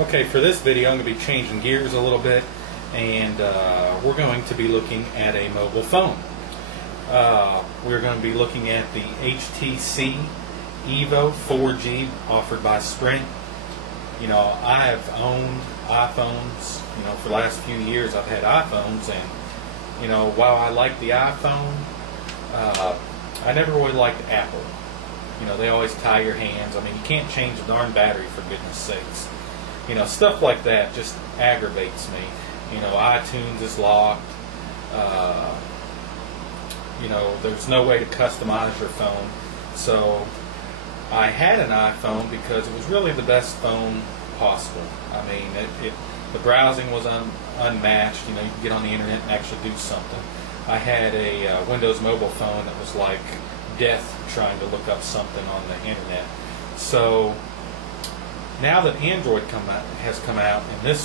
Okay, for this video I'm going to be changing gears a little bit, and we're going to be looking at a mobile phone. We're going to be looking at the HTC EVO 4G offered by Sprint. You know, I have owned iPhones, you know, for the last few years I've had iPhones, and, you know, while I like the iPhone, I never really liked Apple. You know, they always tie your hands. I mean, you can't change the darn battery, for goodness sakes. You know, stuff like that just aggravates me. You know, iTunes is locked. You know, there's no way to customize your phone. So I had an iPhone because it was really the best phone possible. I mean, the browsing was unmatched. You know, you could get on the internet and actually do something. I had a Windows mobile phone that was like death trying to look up something on the internet. So now that Android has come out, and this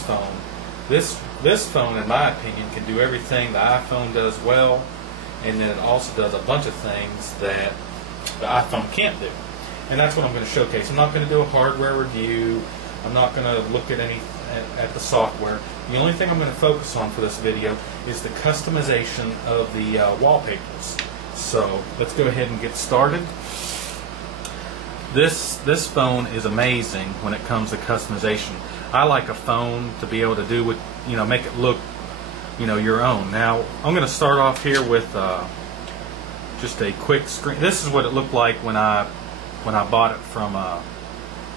phone, in my opinion, can do everything the iPhone does well, and then it also does a bunch of things that the iPhone can't do. And that's what I'm going to showcase. I'm not going to do a hardware review. I'm not going to look at at the software. The only thing I'm going to focus on for this video is the customization of the wallpapers. So let's go ahead and get started. This phone is amazing when it comes to customization. I like a phone to be able to do what, you know, make it look, you know, your own. Now I'm going to start off here with just a quick screen. This is what it looked like when I bought it from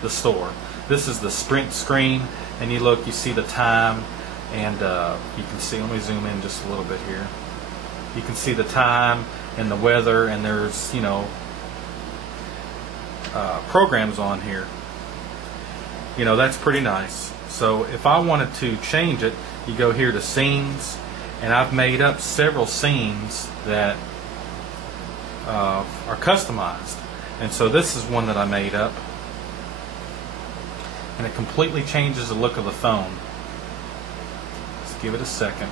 the store. This is the Sprint screen, and you see the time, and you can see. Let me zoom in just a little bit here. You can see the time and the weather, and there's, you know, programs on here. You know, that's pretty nice. So if I wanted to change it, you go here to scenes, and I've made up several scenes that are customized. And so this is one that I made up, and it completely changes the look of the phone. Let's give it a second.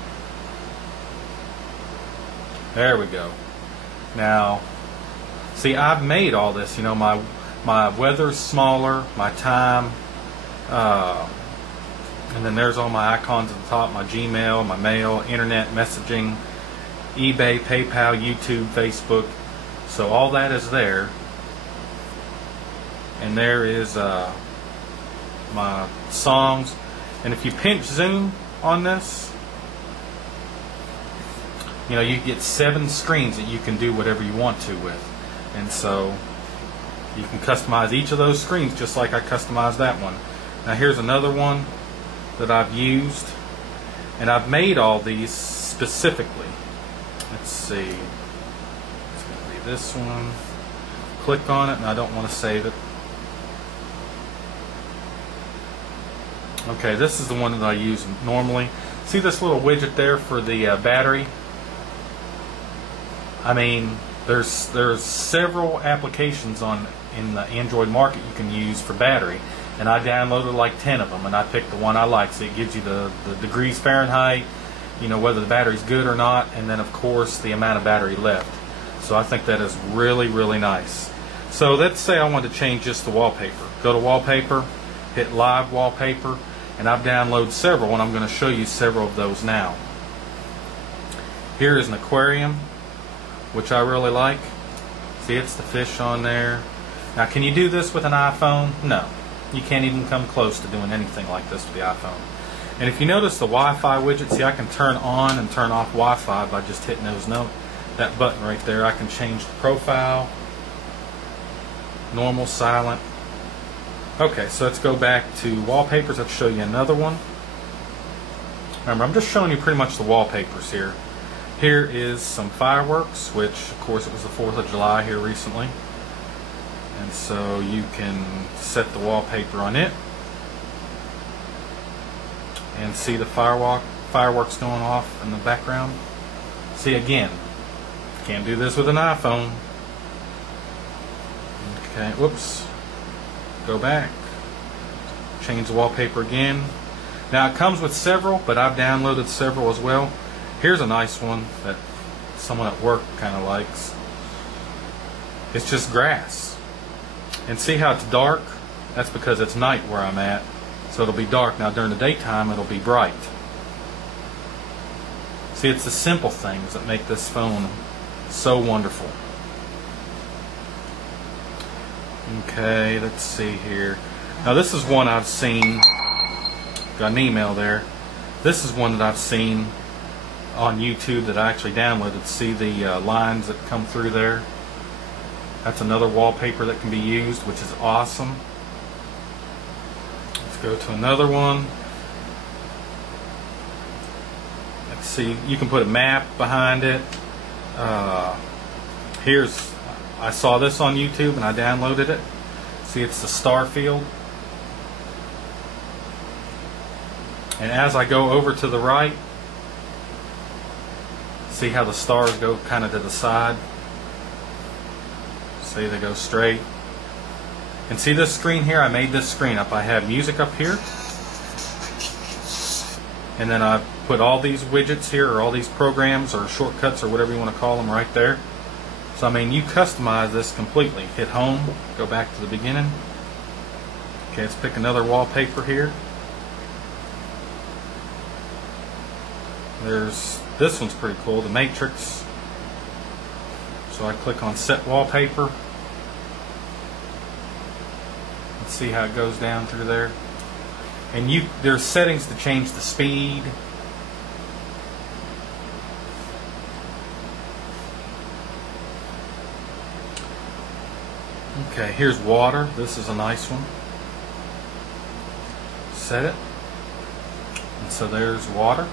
There we go. Now, see, I've made all this. You know, my weather's smaller, my time, and then there's all my icons at the top, my Gmail, my mail, internet messaging, eBay, PayPal, YouTube, Facebook. So all that is there. And there is my songs. And if you pinch zoom on this, you know, you get 7 screens that you can do whatever you want to with. And so you can customize each of those screens just like I customized that one. Now here's another one that I've used, and I've made all these specifically. Let's see. It's going to be this one. Click on it, and I don't want to save it. Okay, this is the one that I use normally. See this little widget there for the battery? I mean, there's several applications in the Android market you can use for battery, and I downloaded like 10 of them, and I picked the one I like. So it gives you the degrees Fahrenheit, you know, whether the battery's good or not, and then of course the amount of battery left. So I think that is really, really nice. So let's say I want to change just the wallpaper. Go to Wallpaper, hit Live Wallpaper, and I've downloaded several, and I'm going to show you several of those now. Here is an aquarium, which I really like. See, it's the fish on there. Now, can you do this with an iPhone? No. You can't even come close to doing anything like this with the iPhone. And if you notice the Wi-Fi widget, see, I can turn on and turn off Wi-Fi by just hitting that button right there. I can change the profile, normal, silent. Okay, so let's go back to wallpapers. Let's show you another one. Remember, I'm just showing you pretty much the wallpapers here. Here is some fireworks, which of course it was the 4th of July here recently. And so you can set the wallpaper on it and see the fireworks going off in the background. See, again, can't do this with an iPhone. Okay, whoops. Go back. Change the wallpaper again. Now it comes with several, but I've downloaded several as well. Here's a nice one that someone at work kind of likes. It's just grass. And see how it's dark? That's because it's night where I'm at. So it'll be dark. Now during the daytime it'll be bright. See, it's the simple things that make this phone so wonderful. Okay, let's see here. Now this is one I've seen. Got an email there. This is one that I've seen on YouTube that I actually downloaded. See the lines that come through there? That's another wallpaper that can be used, which is awesome. Let's go to another one. Let's see, you can put a map behind it. I saw this on YouTube and I downloaded it. See, it's the star field. And as I go over to the right, see how the stars go kind of to the side? See, they go straight. And see this screen here? I made this screen up. I have music up here. And then I put all these widgets here, or all these programs, or shortcuts, or whatever you want to call them, right there. So, I mean, you customize this completely. Hit home, go back to the beginning. Okay, let's pick another wallpaper here. This one's pretty cool, the Matrix. So I click on Set Wallpaper. Let's see how it goes down through there. And there's settings to change the speed. Okay, here's water. This is a nice one. Set it. And so there's water.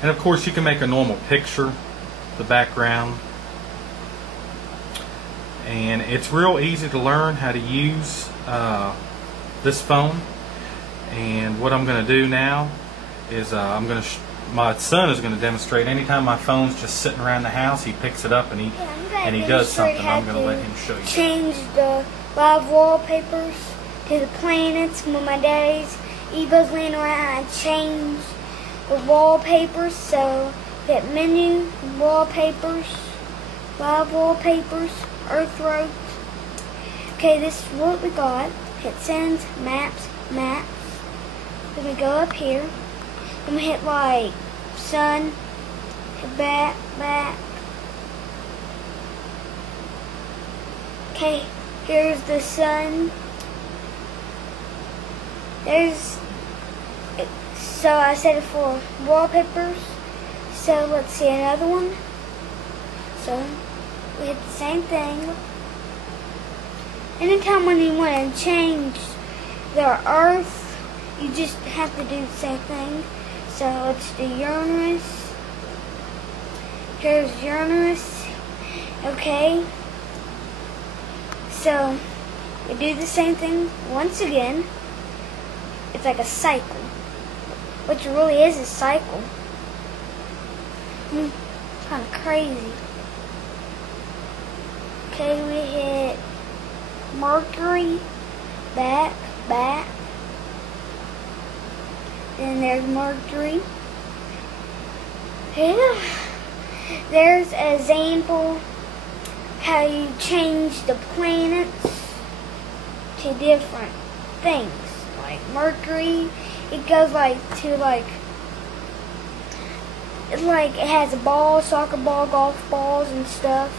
And of course you can make a normal picture, the background. And it's real easy to learn how to use this phone. And what I'm going to do now is my son is going to demonstrate. Anytime my phone's just sitting around the house, he picks it up and he does something. I'm going to let him show you. Change the live wallpapers to the planets. When my daddy's EVO's laying around, I change the wallpapers. So hit menu, wallpapers, live wallpapers, earth roads. Okay, this is what we got. Hit send, maps. Then we go up here. I'm gonna hit like sun, hit back. Okay, here's the sun. So I set it for wallpapers. So let's see another one. So we hit the same thing. Anytime when you want to change the earth, you just have to do the same thing. So let's do Uranus. Here's Uranus. Okay. So we do the same thing once again. It's like a cycle. Which really is a cycle. Kind of crazy. Okay, we hit Mercury, back. Then there's Mercury. Yeah. There's an example how you change the planets to different things. Like Mercury, it goes it has a ball, soccer ball, golf balls and stuff.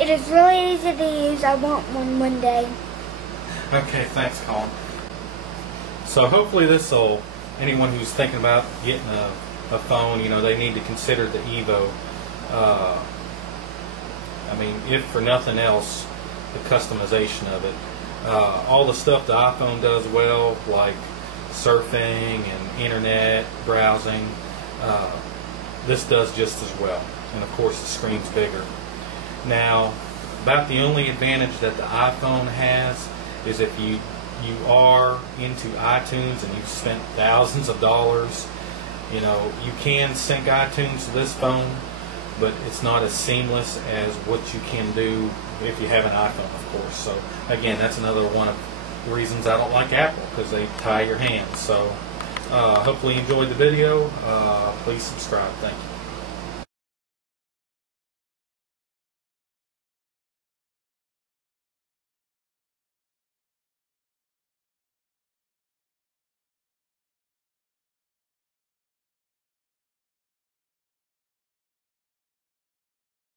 It is really easy to use. I want one day. Okay, thanks, Colin. So hopefully anyone who's thinking about getting a phone, they need to consider the EVO. I mean, if for nothing else, the customization of it. All the stuff the iPhone does well, like surfing and internet browsing, this does just as well. And of course the screen's bigger. Now, about the only advantage that the iPhone has is if you are into iTunes and you've spent thousands of dollars, you can sync iTunes to this phone, but it's not as seamless as what you can do if you have an iPhone, of course. So again, that's another one of the reasons I don't like Apple, because they tie your hands. So hopefully you enjoyed the video. Please subscribe. Thank you.